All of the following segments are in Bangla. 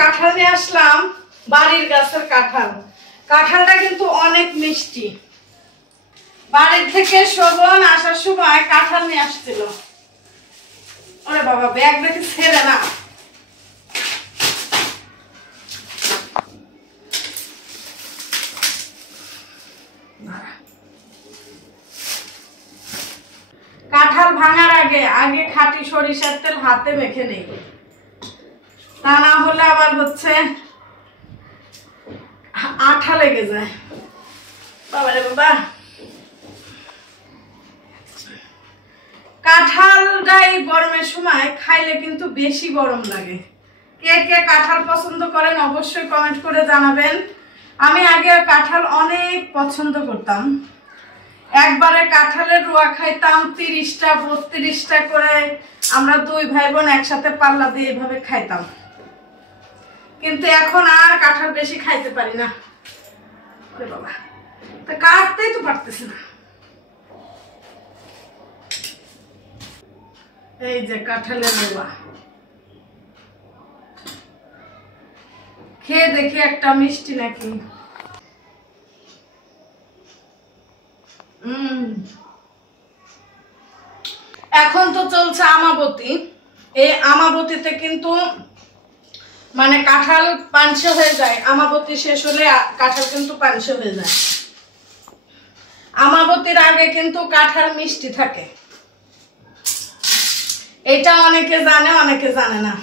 কাঁঠাল নিয়ে আসলাম, বাড়ির গাছের কাঁঠাল। কাঁঠালটা কিন্তু অনেক মিষ্টি। বাড়ির থেকে শোভন আসার সময় কাঁঠাল নিয়ে আসছিল। ওরে বাবা, ব্যাগ রেখে ছেড়ে না। কাঁঠাল ভাঙার আগে খাঁটি সরিষার তেল হাতে মেখে নেই, তা না হলে আবার হচ্ছে আঠা লেগে যায়। বাবারে বাবা, কাঁঠালটা এই গরমের সময় খাইলে কিন্তু বেশি গরম লাগে। কে কে কাঁঠাল পছন্দ করেন অবশ্যই কমেন্ট করে জানাবেন। আমি আগে কাঁঠাল অনেক পছন্দ করতাম। একবারে কাঁঠালের রুয়া খাইতাম 30টা 32টা করে। আমরা দুই ভাই বোন একসাথে পাল্লা দিয়ে এভাবে খাইতাম। কিন্তু এখন আর কাঁঠাল বেশি খাইতে পারি না। ওরে বাবা, তা কাটতেই তো পারতেছি না। এই যে কাঁঠালের রুয়া, খেয়ে দেখি একটা মিষ্টি নাকি। এখন তো চলছে আমাবতী। এই আমাবতীতে কিন্তু মানে কাঁঠাল পানসে হয়ে যায়। আমাবতী শেষ হলে কাঁঠাল কিন্তু পানসে হয়ে যায়। আমাবতীর আগে কিন্তু কাঁঠাল মিষ্টি থাকে, এটা অনেকে জানে অনেকে জানে না।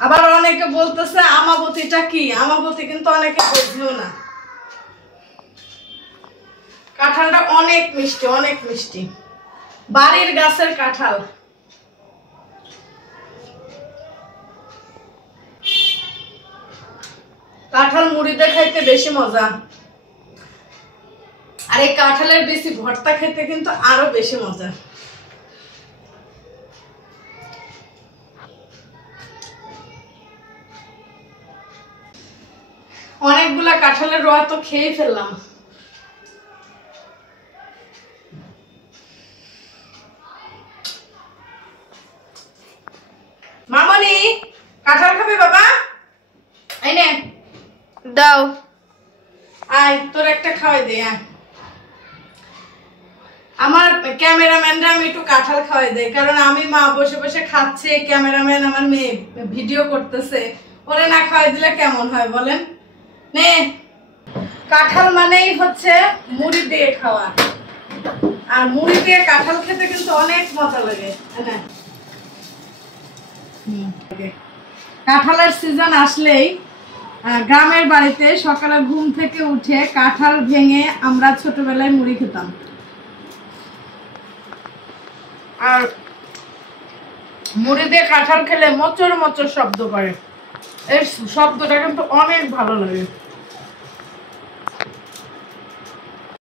আবার অনেকে বলতেছে আমাবতীটা কি, আমাবতী কিন্তু অনেকে বুঝেও না। কাঁঠালটা অনেক মিষ্টি, অনেক মিষ্টি, বাড়ির গাছের কাঁঠাল। কাঁঠাল মুড়িতে খাইতে বেশি মজা, আর এই কাঁঠালের বেশি ভর্তা খেতে কিন্তু আরো বেশি মজা। অনেকগুলা কাঁঠালের রস তো খেয়ে ফেললাম। মামনি, কাঁঠাল খাবে বাবা? এই নে দাও, আয় তোর একটা খাওয়াই দে। আমার ক্যামেরাম্যানরা আমি একটু কাঁঠাল খাওয়াই দেয়, কারণ আমি মা বসে বসে খাচ্ছে, ক্যামেরাম্যান আমার মেয়ে ভিডিও করতেছে, ওরে না খাওয়াই দিলে কেমন হয় বলেন? নে, কাঁঠাল মানেই হচ্ছে মুড়ি দিয়ে খাওয়া, আর মুড়ি দিয়ে কাঁঠাল খেতে কিন্তু অনেক মজা লাগে। কাঁঠালের সিজন আসলেই গ্রামের বাড়িতে সকালে ঘুম থেকে উঠে কাঁঠাল ভেঙে আমরা ছোটবেলায় মুড়ি খেতাম। আর মুড়ি দিয়ে কাঁঠাল খেলে মোচর মোচর শব্দ করে, এই শব্দটা কিন্তু অনেক ভালো লাগে।